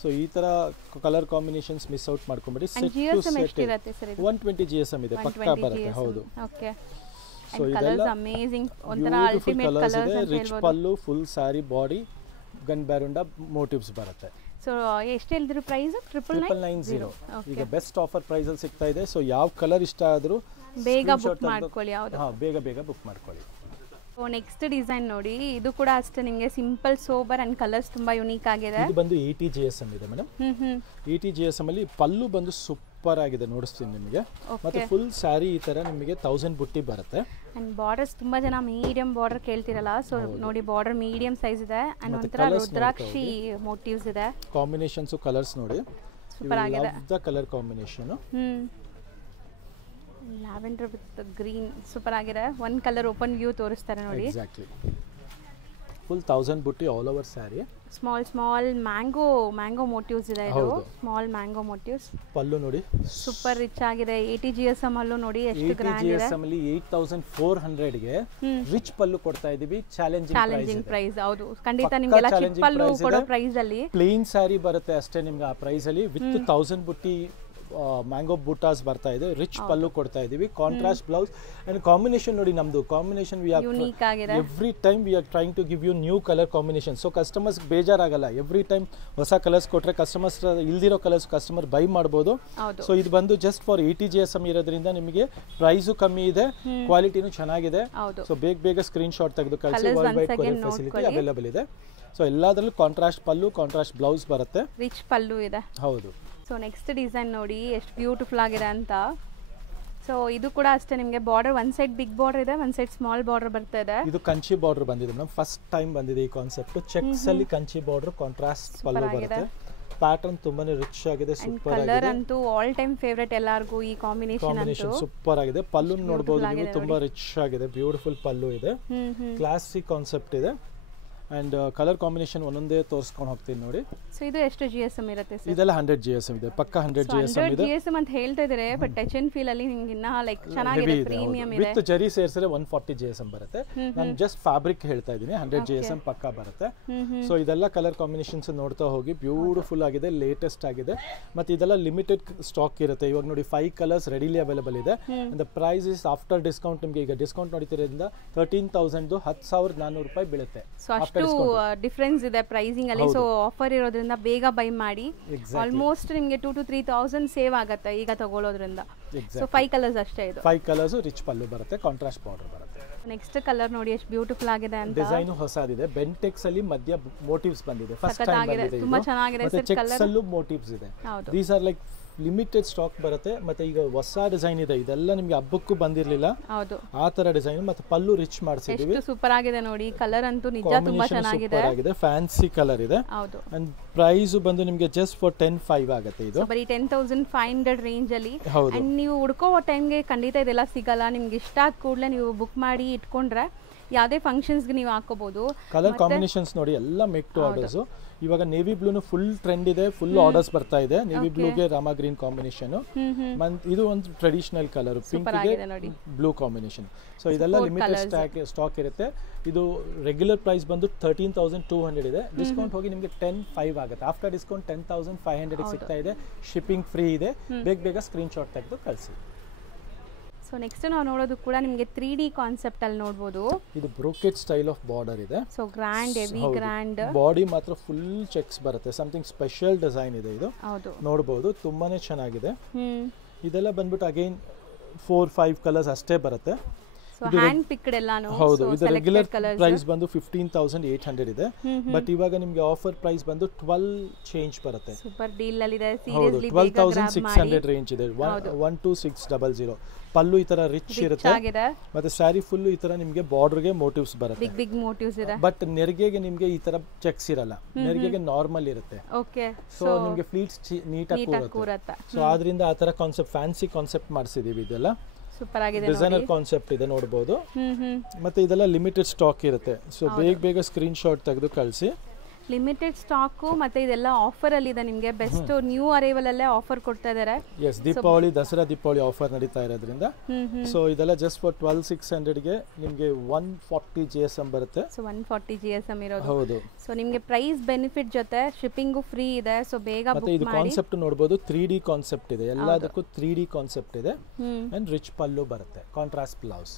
ಸೊ ಈ ತರ ಕಲರ್ ಕಾಂಬಿನೇಷನ್ಸ್ ಮಿಸ್ ಔಟ್ ಮಾಡ್ಕೊಂಬಿಡಿ. ಸೆಟ್ ಟು ಸೆಟ್ 120 GSM ಇದೆ, ಪಕ್ಕಾ ಬರುತ್ತೆ. ಹೌದು. ಓಕೆ, ಸೊ ಇದೆಲ್ಲ ಅಮೇಜಿಂಗ್ ಒಂತರ ಅಲ್ಟಿಮೇಟ್ ಕಲರ್ಸ್ ಅಂತ ಹೇಳ್ಬೋದು. Rich pallu, full sari body, Gandaberunda motifs ಬರುತ್ತೆ. ಸೊ ಎಷ್ಟು ಹೇಳಿದ್ರು ಪ್ರೈಸ್? 990. ಈಗ ಬೆಸ್ಟ್ ಆಫರ್ ಪ್ರೈಸ್ ಅಲ್ಲಿ ಸಿಗ್ತಾ ಇದೆ. ಸೊ ಯಾವ ಕಲರ್ ಇಷ್ಟ ಆದ್ರೂ ಬೇಗ ಬುಕ್ ಮಾಡ್ಕೊಳ್ಳಿ. ಬೇಗ ಬೇಗ ಬುಕ್ ಮಾಡ್ಕೊಳ್ಳಿ. ಸೊ ನೆಕ್ಸ್ಟ್ ಡಿಸೈನ್ ನೋಡಿ, ಇದು ಕೂಡ ಅಷ್ಟೇ ನಿಮಗೆ ಸಿಂಪಲ್ ಸೋಬರ್ ಅಂಡ್ ಕಲರ್ಸ್ ತುಂಬಾ ಯೂನಿಕ್ ಆಗಿದೆ. ಇದು ಬಂದು 80 GSM ಇದೆ ಮೇಡಮ್. 80 GSM ಅಲ್ಲಿ ಪಲ್ಲು ಬಂದು ಸೂಪರ್ ಆಗಿದೆ, ನೋಡಿಸ್ತೀನಿ ನಿಮಗೆ. ಮತ್ತೆ ಫುಲ್ ಸ್ಯಾರಿ ಈ ತರ ನಿಮಗೆ 1000 ಬುಟ್ಟಿ ಬರುತ್ತೆ. ಅಂಡ್ ಬಾರ್ಡರ್ಸ್ ತುಂಬಾ ಜನ ಮೀಡಿಯಂ ಬಾರ್ಡರ್ ಕೇಳ್ತಿರಲ್ಲ, ಸೊ ನೋಡಿ ಬಾರ್ಡರ್ ಮೀಡಿಯಂ ಸೈಜ್ ಇದೆ. ಅಂಡ್ ಒಂಥರ ರುದ್ರಾಕ್ಷಿ ಮೋಟಿವ್ಸ್ ಇದೆ. ಕಾಂಬಿನೇಷನ್ಸ್ ಕಲರ್ಸ್ ನೋಡಿ, ಸೂಪರ್ ಆಗಿದೆ. The colour combination lavender with green super ಆಗಿದೆ. ಒನ್ ಕಲರ್ ಓಪನ್ ವ್ಯೂ ತೋರಿಸ್ತಾರೆ ನೋಡಿ. ಎಕ್ಸಾಕ್ಟ್ಲಿ ಫುಲ್ 1000 ಬುಟ್ಟಿ all over sari. Small mango motives ಇದೆ. ಇದು ಸ್ಮಾಲ್ ಮ್ಯಾಂಗೋ ಮೋಟಿವ್ಸ್. ಪಲ್ಲು ನೋಡಿ ಸೂಪರ್ ರಿಚ್ ಆಗಿದೆ. 80 GSM ಅಲ್ಲೂ ನೋಡಿ ಎಷ್ಟು ಗ್ರ್ಯಾಂಡ್ ಇದೆ. 80 GSM ಅಲ್ಲಿ 8400 ಗೆ ರಿಚ್ ಪಲ್ಲು ಕೊಡ್ತಾ ಇದೀವಿ. Challenging price. ಹೌದು, ಖಂಡಿತ ನಿಮಗೆಲ್ಲ ಚಿಕ್ಕ ಪಲ್ಲು ಕೊಡೋ ಪ್ರೈಸ್ ಅಲ್ಲಿ ಪ್ಲೇನ್ ಸ್ಯಾರಿ ಬರುತ್ತೆ ಅಷ್ಟೇ ನಿಮ್ಗೆ ಆ ಪ್ರೈಸ್ ಅಲ್ಲಿ. ವಿತ್ 1000 ಬುಟ್ಟಿ ಮ್ಯಾಂಗೋ ಬೂಟಾಸ್ ಬರ್ತಾ ಇದೆ. ರಿಚ್ ಪಲ್ಲು ಕೊಡ್ತಾ ಇದೀವಿ. ಕಾಂಟ್ರಾಸ್ಟ್ ಬ್ಲೌಸ್ ಅಂಡ್ ಕಾಂಬಿನೇಷನ್ ನೋಡಿ, ನಮ್ದು combination every time we are trying to give you new colour combination. So customers ಬೇಜಾರಾಗಲ್ಲ. ಎವ್ರಿ ಟೈಮ್ ಹೊಸ ಕಲರ್ಸ್ ಕೊಟ್ರೆ ಕಸ್ಟಮರ್ಸ್ ಇಲ್ದಿರೋ ಕಲರ್ಸ್ ಕಸ್ಟಮರ್ ಬೈ ಮಾಡ್ಬೋದು. ಸೊ ಇದು ಬಂದು ಜಸ್ಟ್ ಫಾರ್ 80 GSM ಇರೋದ್ರಿಂದ ನಿಮಗೆ ಪ್ರೈಸು ಕಮ್ಮಿ ಇದೆ, ಕ್ವಾಲಿಟಿನೂ ಚೆನ್ನಾಗಿದೆ. ಸೊ ಬೇಗ ಸ್ಕ್ರೀನ್ ಶಾಟ್ ತೆಗೆದು ಕಳಿಸಿ. World wide courier facility available ಇದೆ. ಸೊ ಎಲ್ಲದರಲ್ಲೂ ಕಾಂಟ್ರಾಸ್ಟ್ ಪಲ್ಲು, ಕಾಂಟ್ರಾಸ್ಟ್ ಬ್ಲೌಸ್ ಬರುತ್ತೆ. ರಿಚ್ ಪಲ್ಲು ಇದೆ. ಹೌದು. ಸೊ ನೆಕ್ಸ್ಟ್ ಡಿಸೈನ್ ನೋಡಿ ಎಷ್ಟು ಬ್ಯೂಟಿಫುಲ್ ಆಗಿದೆ ಅಂತ. ಸೊ ಇದು ಕೂಡ ಅಷ್ಟೇ ನಿಮಗೆ border one side big border ಇದೆ, ಒನ್ ಸೈಡ್ ಸ್ಮಾಲ್ ಬಾರ್ಡರ್ ಬರ್ತಾ ಇದೆ. ಇದು ಕಂಚಿ ಬಾರ್ಡರ್ ಬಂದಿದೆ ಮೇಡಮ್, ಫಸ್ಟ್ ಟೈಮ್ ಬಂದಿದೆ ಈ ಕಾನ್ಸೆಪ್ಟ್. ಚೆಕ್ಸ್ ಅಲ್ಲಿ ಕಂಚಿ ಬಾರ್ಡರ್, ಕಾಂಟ್ರಾಸ್ಟ್ ಪಲ್ಲು ಬರುತ್ತೆ. ಪ್ಯಾಟರ್ನ್ ತುಂಬಾನೇ ರಿಚ್ ಆಗಿದೆ, ಸೂಪರ್ ಆಗಿದೆ. ಕಲರ್ ಅಂತೂ ಆಲ್ ಟೈಮ್ ಫೇವರೇಟ್ ಎಲ್ಲರಿಗೂ. ಈ ಕಾಂಬಿನೇಷನ್ ಸೂಪರ್ ಆಗಿದೆ. ಪಲ್ಲು ನೋಡಬಹುದು ನೀವು, ತುಂಬಾ ರಿಚ್ ಆಗಿದೆ. ಬ್ಯೂಟಿಫುಲ್ ಪಲ್ಲು ಇದೆ, ಕ್ಲಾಸಿಕ್ ಕಾನ್ಸೆಪ್ಟ್ ಇದೆ. ಅಂಡ್ ಕಲರ್ ಕಾಂಬಿನೇಷನ್ ಒಂದೊಂದೇ ತೋರಿಸ್ಕೊಂಡು ಹೋಗ್ತೀನಿ ನೋಡಿ. ಸೊ ಇದು ಎಷ್ಟು GSM ಇರುತ್ತೆ ಸರ್? ಇದೆಲ್ಲ 100 GSM ಇದೆ, ಪಕ್ಕ 100 GSM ಇದೆ. 100 GSM ಅಂತ ಹೇಳ್ತಾ ಇದ್ದಾರೆ, ಬಟ್ ಟಚ್ ಅಂಡ್ ಫೀಲ್ ಅಲ್ಲಿ ನಿಮಗೆ ಇನ್ನ ಲೈಕ್ ಚೆನ್ನಾಗಿದೆ, ಪ್ರೀಮಿಯಂ ಇದೆ. ವಿತ್ ಜರಿ ಸೇರಿಸಿದ್ರೆ 140 GSM ಬರುತ್ತೆ. ನಾನು ಜಸ್ಟ್ ಫ್ಯಾಬ್ರಿಕ್ ಹೇಳ್ತಾ ಇದ್ದೀನಿ, 100 GSM ಪಕ್ಕ ಬರುತ್ತೆ. ಸೊ ಇದೆಲ್ಲ ಕಲರ್ ಕಾಂಬಿನೇಷನ್ಸ್ ನೋಡ್ತಾ ಹೋಗಿ. ಬ್ಯೂಟಿಫುಲ್ ಆಗಿದೆ, ಲೇಟೆಸ್ಟ್ ಆಗಿದೆ. ಮತ್ತೆ ಇದೆಲ್ಲ ಲಿಮಿಟೆಡ್ ಸ್ಟಾಕ್ ಇರುತ್ತೆ. ಇವಾಗ ನೋಡಿ 5 ಕಲರ್ಸ್ ರೆಡಿಲಿ ಅವೈಲೇಬಲ್ ಇದೆ. The price is after discount. ನಿಮಗೆ ಈಗ ಡಿಸ್ಕೌಂಟ್ ನೋಡ್ತಿರೋದ್ರಿಂದ 13,000 10,400 ರೂಪಾಯಿ ಬೀಳುತ್ತೆ. ಡಿಫರೆನ್ಸ್ ಇದೆ ಪ್ರೈಸಿಂಗ್ ಅಲ್ಲಿ. ಸೊ ಆಫರ್ ಇರೋದ್ರಿಂದ ಬೇಗ ಬೈ ಮಾಡಿ. ಆಲ್ಮೋಸ್ಟ್ ನಿಮಗೆ 2 to 3,000 ಸೇವ್ ಆಗುತ್ತೆ ಈಗ ತಗೊಳ್ಳೋದ್ರಿಂದ. ಸೊ 5 ಕಲರ್ಸ್ ಅಷ್ಟೇ. ಇದು 5 ಕಲರ್ಸ್ ರಿಚ್ ಪಲ್ಲು ಬರುತ್ತೆ, ಕಾಂಟ್ರಾಸ್ಟ್ ಬಾರ್ಡರ್ ಬರುತ್ತೆ. ನೆಕ್ಸ್ಟ್ ಕಲರ್ ನೋಡಿ ಎಷ್ಟು ಬ್ಯೂಟಿಫುಲ್ ಆಗಿದೆ ಅಂತ. ಡಿಸೈನ್ ಹೊಸದಿದೆ. ಬೆಂಟೆಕ್ಸ್ ಅಲ್ಲಿ ಮಧ್ಯ ಮೋಟಿವ್ಸ್ ಬಂದಿದೆ, ಫಸ್ಟ್ ಟೈಮ್ ಬಂದಿದೆ. ತುಂಬಾ ಚೆನ್ನಾಗಿದೆ. ಮತ್ತೆ ಚೆಕ್ಸ್ ಅಲ್ಲೂ ಮೋಟಿವ್ಸ್ ಇದೆ. These are like limited stock ಬರುತ್ತೆ. ಮತ್ತೆ ಈಗ ಹೊಸ ಡಿಸೈನ್ ಇದೆ, ಇದೆಲ್ಲ ನಿಮಗೆ ಹಬ್ಬಕ್ಕೂ ಬಂದಿರಲಿಲ್ಲ, ಆ ತರ ಡಿಸೈನ್. ಮತ್ತೆ ಪಲ್ಲು ರಿಚ್ ಮಾಡಿಸಿದೀವಿ, ಸೂಪರ್ ಆಗಿದೆ ನೋಡಿ. ಕಲರ್ ಅಂತೂ ನಿಜ ತುಂಬಾ ಚೆನ್ನಾಗಿದೆ, ಸೂಪರ್ ಆಗಿದೆ, ಫ್ಯಾನ್ಸಿ ಕಲರ್ ಇದೆ. ಹೌದು. ಅಂಡ್ ಪ್ರೈಸ್ ಬಂದು ನಿಮಗೆ ಜಸ್ಟ್ ಫಾರ್ 10,500 ಆಗುತ್ತೆ. ಇದು ಬರೀ 10,500 ರೇಂಜ್ ಅಲ್ಲಿ. ಅಂಡ್ ನೀವು ಹುಡ್ಕೋ ಟೈಮ್ಗೆ ಖಂಡಿತ ಇದೆಲ್ಲ ಸಿಗಲ್ಲ. ನಿಮ್ಗೆ ಇಷ್ಟ ಆದ ಕೂಡಲೇ ನೀವು ಬುಕ್ ಮಾಡಿ ಇಟ್ಕೊಂಡ್ರೆ ಯಾವುದೇ ಫಂಕ್ಷನ್ಸ್ಗೆ ನೀವು ಹಾಕೋಬಹುದು. ಕಲರ್ ಕಾಂಬಿನೇಷನ್ಸ್ ನೋಡಿ ಎಲ್ಲ ಮೇಕ್ ಟು ಆರ್ಡರ್ಸ್. ಇವಾಗ ನೇವಿ ಬ್ಲೂನು ಫುಲ್ ಟ್ರೆಂಡ್ ಇದೆ, ಫುಲ್ ಆರ್ಡರ್ಸ್ ಬರ್ತಾ ಇದೆ. ನೇವಿ ಬ್ಲೂಗೆ ರಾಮ ಗ್ರೀನ್ ಕಾಂಬಿನೇಷನ್, ಇದು ಒಂದು ಟ್ರೆಡಿಷನಲ್ ಕಲರ್, ಪಿಂಕ್ ಗೆ ಬ್ಲೂ ಕಾಂಬಿನೇಷನ್. ಸೊ ಇದೆಲ್ಲ ಲಿಮಿಟೆಡ್ ಸ್ಟಾಕ್ ಇರುತ್ತೆ. ಇದು ರೆಗ್ಯುಲರ್ ಪ್ರೈಸ್ ಬಂದು 13,200 ಇದೆ. ಡಿಸ್ಕೌಂಟ್ ಹೋಗಿ ನಿಮಗೆ 10,500 ಆಗುತ್ತೆ. ಆಫ್ಟರ್ ಡಿಸ್ಕೌಂಟ್ 10,500 ಸಿಗ್ತಾ ಇದೆ. ಶಿಪ್ಪಿಂಗ್ ಫ್ರೀ ಇದೆ. ಬೇಗ ಸ್ಕ್ರೀನ್ ಶಾಟ್ ತೆಗೆದು ಕಳಿಸಿ. ಸೊ ನೆಕ್ಸ್ಟ್ ನಾವು ನೋಡೋದು ಕೂಡ ನಿಮಗೆ 3D ಕಾನ್ಸೆಪ್ಟ್ ಅಲ್ಲಿ ನೋಡಬಹುದು. ಇದು ಬ್ರೋಕೆಟ್ ಸ್ಟೈಲ್ ಆಫ್ ಬಾರ್ಡರ್ ಇದೆ. So grand, heavy grand. Body ಮಾತ್ರ ಫುಲ್ ಚೆಕ್ಸ್ ಬರುತ್ತೆ. ಸಮಥಿಂಗ್ ಸ್ಪೆಷಲ್ ಡಿಸೈನ್ ಇದೆ ಇದು. ನೋಡಬಹುದು, ತುಂಬಾನೇ ಚೆನ್ನಾಗಿದೆ. ಇದೆಲ್ಲ ಬಂದ್ಬಿಟ್ಟು ಅಗೈನ್ 4-5 ಕಲರ್ಸ್ ಅಷ್ಟೇ ಬರುತ್ತೆ. ಸೊ ಹ್ಯಾಂಡ್ ಪಿಕ್ಡ್ ಎಲ್ಲಾನು. ಹೌದು, ಇದು ರೆಗ್ಯುಲರ್ ಪ್ರೈಸ್ ಬಂದು 15,800 ಇದೆ. ಬಟ್ ಇವಾಗ ನಿಮಗೆ ಆಫರ್ ಪ್ರೈಸ್ ಬಂದು 12 ಚೇಂಜ್ ಬರುತ್ತೆ. ಸೂಪರ್ ಡೀಲ್ ಅಲ್ಲಿ ಇದೆ. ಸೀರಿಯಸ್ಲಿ 12,600 ರೇಂಜ್ ಇದೆ. 12600. ಪಲ್ಲು ಈ ತರ ರಿಚ್ ಇರುತ್ತೆ. ಮತ್ತೆ ಸ್ಯಾರಿ ಫುಲ್ ಈ ತರ ನಿಮಗೆ ಬಾರ್ಡರ್ ಗೆ ಮೋಟಿವ್ಸ್ ಬರುತ್ತೆ. ಬಿಗ್ ಮೋಟಿವ್ಸ್ ಇದೆ. ಬಟ್ ನೆರಿಗೆಗೆ ನಿಮಗೆ ಈ ತರ ಚೆಕ್ಸ್ ಇರಲ್ಲ. ನೆರಿಗೆಗೆ ನಾರ್ಮಲ್ ಇರುತ್ತೆ. ಓಕೆ. ಸೊ ನಿಮಗೆ ಫ್ಲೀಟ್ಸ್ ನೀಟಾಗಿ ಕೂರುತ್ತೆ. ಸೊ ಆದ್ರಿಂದ ಆ ತರ ಕಾನ್ಸೆಪ್ಟ್, ಫ್ಯಾನ್ಸಿ ಕಾನ್ಸೆಪ್ಟ್ ಮಾಡಿಸಿದೀವಿ. ಇದೆಲ್ಲ ಸೂಪರ್ ಆಗಿದೆ, ಡಿಸೈನರ್ ಕಾನ್ಸೆಪ್ಟ್ ಇದೆ, ನೋಡಬಹುದು. ಮತ್ತೆ ಇದೆಲ್ಲ ಲಿಮಿಟೆಡ್ ಸ್ಟಾಕ್ ಇರುತ್ತೆ. ಸೊ ಬೇಗ ಸ್ಕ್ರೀನ್ ಶಾಟ್ ತೆಗೆದು ಕಳಿಸಿ. ಲಿಮಿಟೆಡ್ ಸ್ಟಾಕ್ ಮತ್ತೆ ಇದೆಲ್ಲ ಆಫರ್ ಅಲ್ಲಿ ಇದೆ. ನಿಮಗೆ ಬೆಸ್ಟ್ ನ್ಯೂ ಅರೈವಲ್ ಅಲ್ಲೇ ಆಫರ್ ಕೊಡ್ತಾ ಇದ್ದಾರೆ. ಎಸ್, ದೀಪಾವಳಿ, ದಸರಾ ದೀಪಾವಳಿ ಆಫರ್ ನಡೀತಾ ಇರೋದ್ರಿಂದ. ಸೊ ಇದೆಲ್ಲ ಜಸ್ಟ್ ಫಾರ್ 12,600 ಗೆ ನಿಮಗೆ 140 GSM ಬರುತ್ತೆ. ಸೊ 140 GSM ಇರೋದು. ಹೌದು. ಸೊ ನಿಮಗೆ ಪ್ರೈಸ್ ಬೆನಿಫಿಟ್ ಜೊತೆ ಶಿಪ್ಪಿಂಗ್ ಫ್ರೀ ಇದೆ. ಸೊ ಬೇಗ ಬುಕ್ ಮಾಡಿ. ಇದು ಕಾನ್ಸೆಪ್ಟ್ ನೋಡಬಹುದು, 3D ಕಾನ್ಸೆಪ್ಟ್ ಇದೆ. ಎಲ್ಲದಕ್ಕೂ 3D ಕಾನ್ಸೆಪ್ಟ್ ಇದೆ. ಅಂಡ್ ರಿಚ್ ಪಲ್ಲು ಬರುತ್ತೆ, ಕಾಂಟ್ರಾಸ್ಟ್ ಬ್ಲೌಸ್.